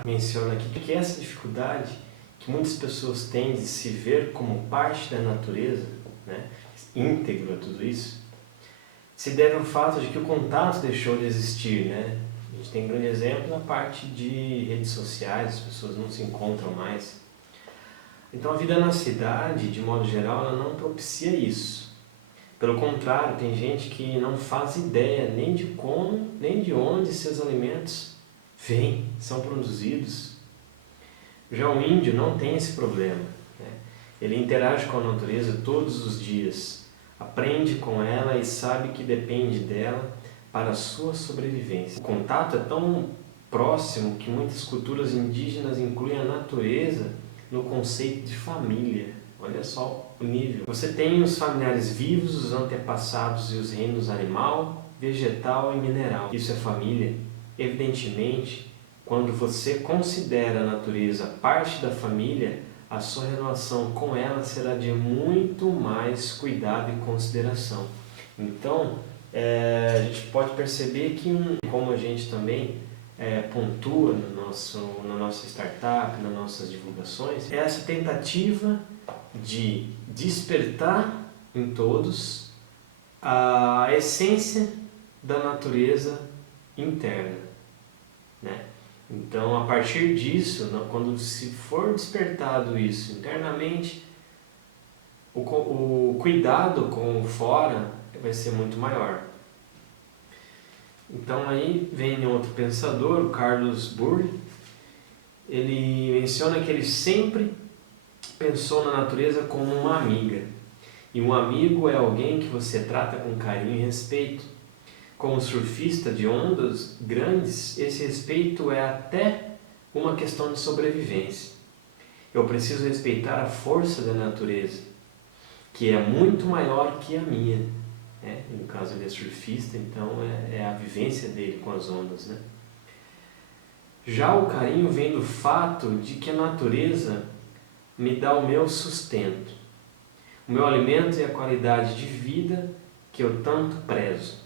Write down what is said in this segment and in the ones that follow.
Sartre menciona aqui que essa dificuldade que muitas pessoas têm de se ver como parte da natureza, né, íntegro a tudo isso, se deve ao fato de que o contato deixou de existir, né? A gente tem um grande exemplo na parte de redes sociais, as pessoas não se encontram mais. Então a vida na cidade, de modo geral, ela não propicia isso. Pelo contrário, tem gente que não faz ideia nem de como, nem de onde seus alimentos vêm, são produzidos. Já o índio não tem esse problema, né? Ele interage com a natureza todos os dias, aprende com ela e sabe que depende dela para a sua sobrevivência. O contato é tão próximo que muitas culturas indígenas incluem a natureza no conceito de família. Olha só o nível. Você tem os familiares vivos, os antepassados e os reinos animal, vegetal e mineral. Isso é família. Evidentemente, quando você considera a natureza parte da família, a sua relação com ela será de muito mais cuidado e consideração. Então, a gente pode perceber que, como a gente também pontua na nossa startup, nas nossas divulgações, é essa tentativa de despertar em todos a essência da natureza interna, né? Então, a partir disso, quando se for despertado isso internamente, o cuidado com o fora vai ser muito maior. Então aí vem outro pensador, o Carlos Burri. Ele menciona que ele sempre pensou na natureza como uma amiga. E um amigo é alguém que você trata com carinho e respeito. Como surfista de ondas grandes, esse respeito é até uma questão de sobrevivência. Eu preciso respeitar a força da natureza, que é muito maior que a minha. No caso ele é surfista, então é a vivência dele com as ondas, né? Já o carinho vem do fato de que a natureza me dá o meu sustento, o meu alimento e a qualidade de vida que eu tanto prezo.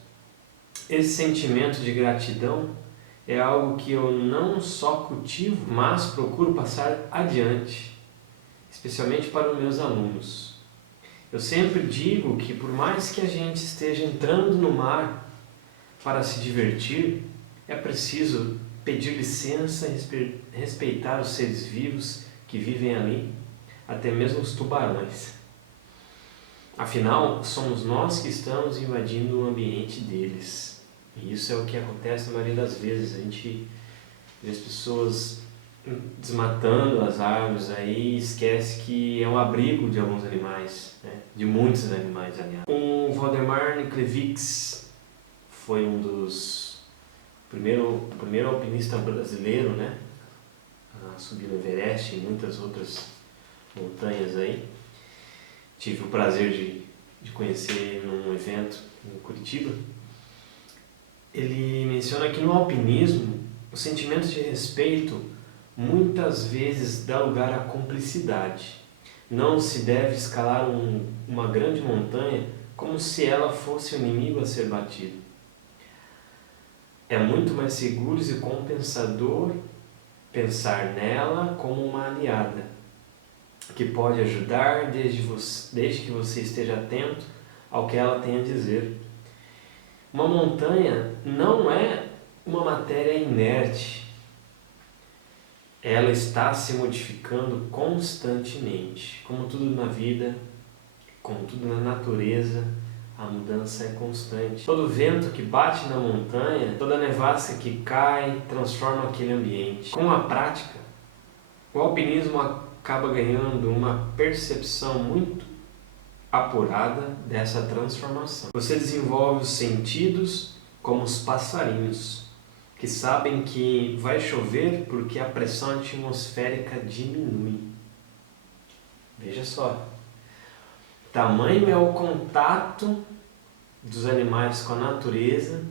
Esse sentimento de gratidão é algo que eu não só cultivo, mas procuro passar adiante, especialmente para os meus alunos. Eu sempre digo que por mais que a gente esteja entrando no mar para se divertir, é preciso pedir licença e respeitar os seres vivos que vivem ali, até mesmo os tubarões. Afinal, somos nós que estamos invadindo o ambiente deles. E isso é o que acontece na maioria das vezes. A gente vê as pessoas desmatando as árvores aí e esquece que é um abrigo de alguns animais, né? De muitos animais, aliás. O Valdemar Niklevix foi um dos primeiro alpinista brasileiro, né? A subir no Everest e muitas outras montanhas aí. Tive o prazer de conhecer num evento em Curitiba. Ele menciona que no alpinismo o sentimento de respeito muitas vezes dá lugar à cumplicidade. Não se deve escalar uma grande montanha como se ela fosse o inimigo a ser batido. É muito mais seguro e compensador pensar nela como uma aliada, que pode ajudar desde que você esteja atento ao que ela tem a dizer. Uma montanha não é uma matéria inerte. Ela está se modificando constantemente. Como tudo na vida, como tudo na natureza, a mudança é constante. Todo vento que bate na montanha, toda nevasca que cai, transforma aquele ambiente. Com a prática, o alpinismo acaba ganhando uma percepção muito apurada dessa transformação. Você desenvolve os sentidos como os passarinhos, que sabem que vai chover porque a pressão atmosférica diminui. Veja só, tamanho é o contato dos animais com a natureza,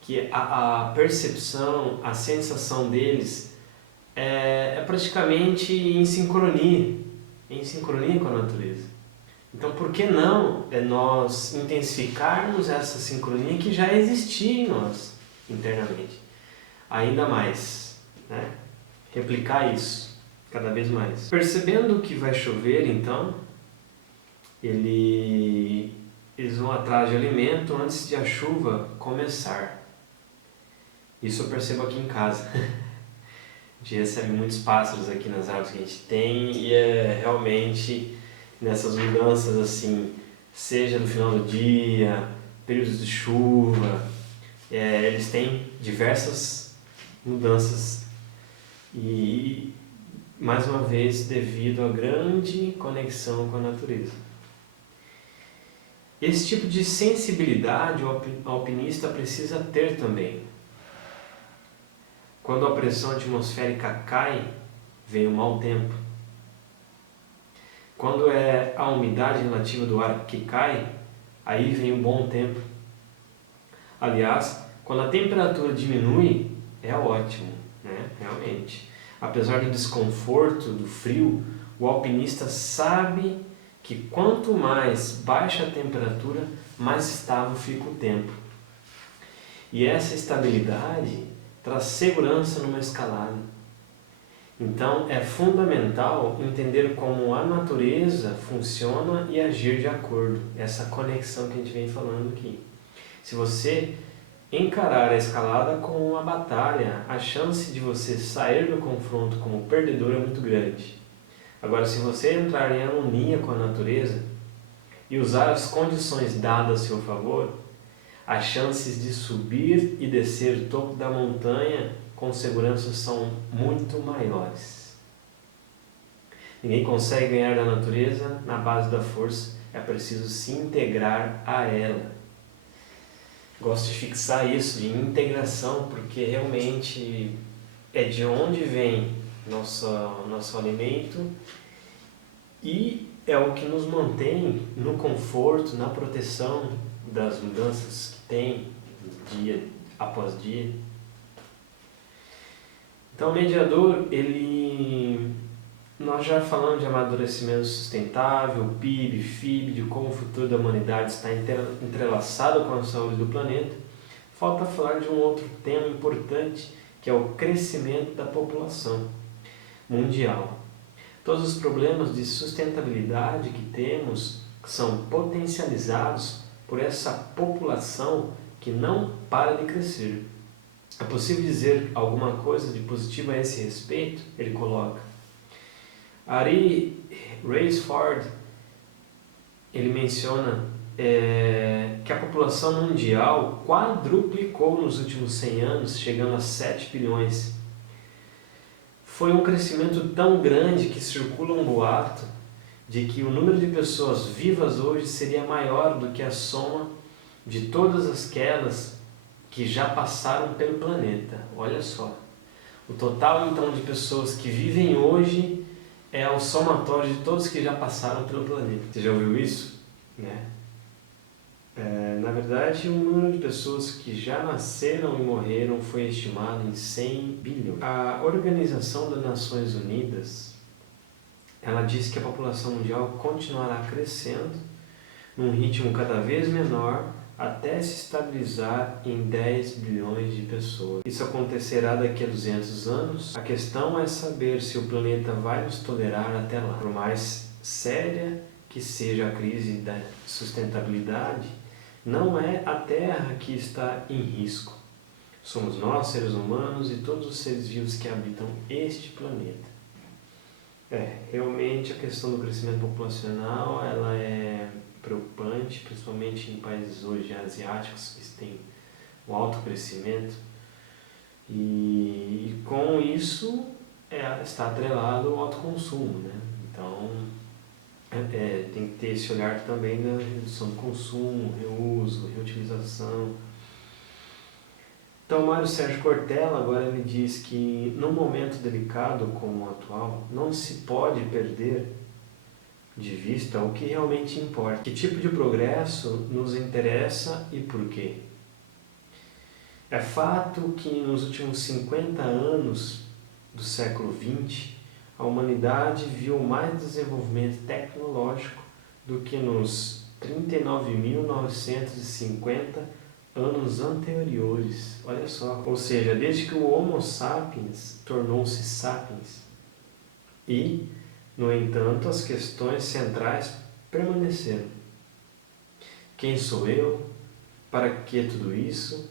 que a percepção, a sensação deles é praticamente em sincronia com a natureza. Então, por que não nós intensificarmos essa sincronia que já existia em nós internamente? Ainda mais, né? replicar isso cada vez mais. Percebendo que vai chover, então, eles vão atrás de alimento antes de a chuva começar. Isso eu percebo aqui em casa. A gente recebe muitos pássaros aqui nas árvores que a gente tem e é realmente nessas mudanças assim, seja no final do dia, períodos de chuva, eles têm diversas mudanças e, mais uma vez, devido à grande conexão com a natureza. Esse tipo de sensibilidade o alpinista precisa ter também. Quando a pressão atmosférica cai, vem o mau tempo. Quando é a umidade relativa do ar que cai, aí vem o bom tempo. Aliás, quando a temperatura diminui, é ótimo, né? Realmente. Apesar do desconforto, do frio, o alpinista sabe que quanto mais baixa a temperatura, mais estável fica o tempo. E essa estabilidade traz segurança numa escalada. Então é fundamental entender como a natureza funciona e agir de acordo. Essa conexão que a gente vem falando aqui. Se você encarar a escalada como uma batalha, a chance de você sair do confronto como perdedor é muito grande. Agora, se você entrar em harmonia com a natureza e usar as condições dadas a seu favor, as chances de subir e descer o topo da montanha com segurança são muito maiores. Ninguém consegue ganhar da natureza na base da força, é preciso se integrar a ela. Gosto de fixar isso, de integração, porque realmente é de onde vem nosso alimento e é o que nos mantém no conforto, na proteção das mudanças que tem dia após dia. Então, o mediador, nós já falamos de amadurecimento sustentável, PIB, FIB, de como o futuro da humanidade está entrelaçado com a saúde do planeta. Falta falar de um outro tema importante, que é o crescimento da população mundial. Todos os problemas de sustentabilidade que temos são potencializados por essa população que não para de crescer. É possível dizer alguma coisa de positivo a esse respeito? Ele coloca. Ari Raisford, ele menciona que a população mundial quadruplicou nos últimos 100 anos, chegando a 7 bilhões. Foi um crescimento tão grande que circula um boato de que o número de pessoas vivas hoje seria maior do que a soma de todas aquelas que já passaram pelo planeta. Olha só. O total, então, de pessoas que vivem hoje é o somatório de todos que já passaram pelo planeta. Você já ouviu isso? Né? Na verdade, o número de pessoas que já nasceram e morreram foi estimado em 100 bilhões. A Organização das Nações Unidas, ela diz que a população mundial continuará crescendo num ritmo cada vez menor até se estabilizar em 10 bilhões de pessoas. Isso acontecerá daqui a 200 anos. A questão é saber se o planeta vai nos tolerar até lá. Por mais séria que seja a crise da sustentabilidade, não é a Terra que está em risco. Somos nós, seres humanos, e todos os seres vivos que habitam este planeta. Realmente a questão do crescimento populacional ela é preocupante, principalmente em países hoje asiáticos que têm um alto crescimento e com isso está atrelado ao alto consumo, né? Então tem que ter esse olhar também da redução do consumo, reuso, reutilização. Então, Mário Sérgio Cortella agora ele diz que num momento delicado como o atual, não se pode perder de vista o que realmente importa. Que tipo de progresso nos interessa e por quê? É fato que nos últimos 50 anos do século XX, a humanidade viu mais desenvolvimento tecnológico do que nos 39.950 anos anteriores. Olha só. Ou seja, desde que o Homo sapiens tornou-se sapiens. E, no entanto, as questões centrais permaneceram. Quem sou eu? Para que tudo isso?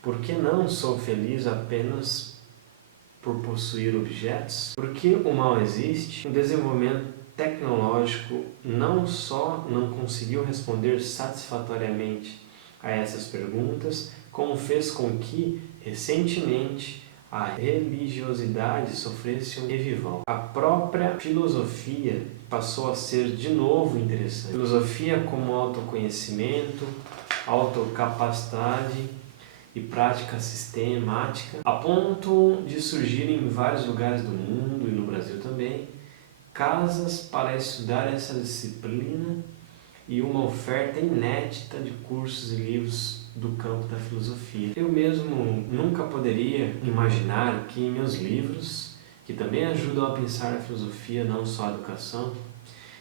Por que não sou feliz apenas por possuir objetos? Por que o mal existe? O desenvolvimento tecnológico não só não conseguiu responder satisfatoriamente a essas perguntas, como fez com que, recentemente, a religiosidade sofresse um revival. A própria filosofia passou a ser de novo interessante. Filosofia como autoconhecimento, autocapacidade e prática sistemática, a ponto de surgir em vários lugares do mundo e no Brasil também, casas para estudar essa disciplina e uma oferta inédita de cursos e livros do campo da filosofia. Eu mesmo nunca poderia imaginar que meus livros, que também ajudam a pensar a filosofia, não só a educação,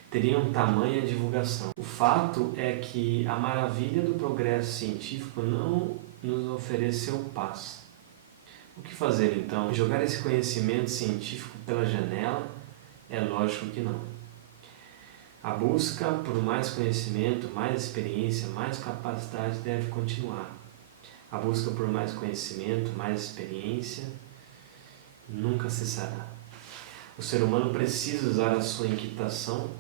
teriam tamanha divulgação. O fato é que a maravilha do progresso científico não nos ofereceu paz. O que fazer então? Jogar esse conhecimento científico pela janela? É lógico que não. A busca por mais conhecimento, mais experiência, mais capacidade deve continuar. A busca por mais conhecimento, mais experiência nunca cessará. O ser humano precisa usar a sua inquietação,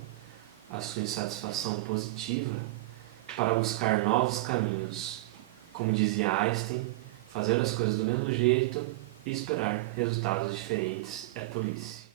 a sua insatisfação positiva para buscar novos caminhos. Como dizia Einstein, fazer as coisas do mesmo jeito e esperar resultados diferentes é tolice.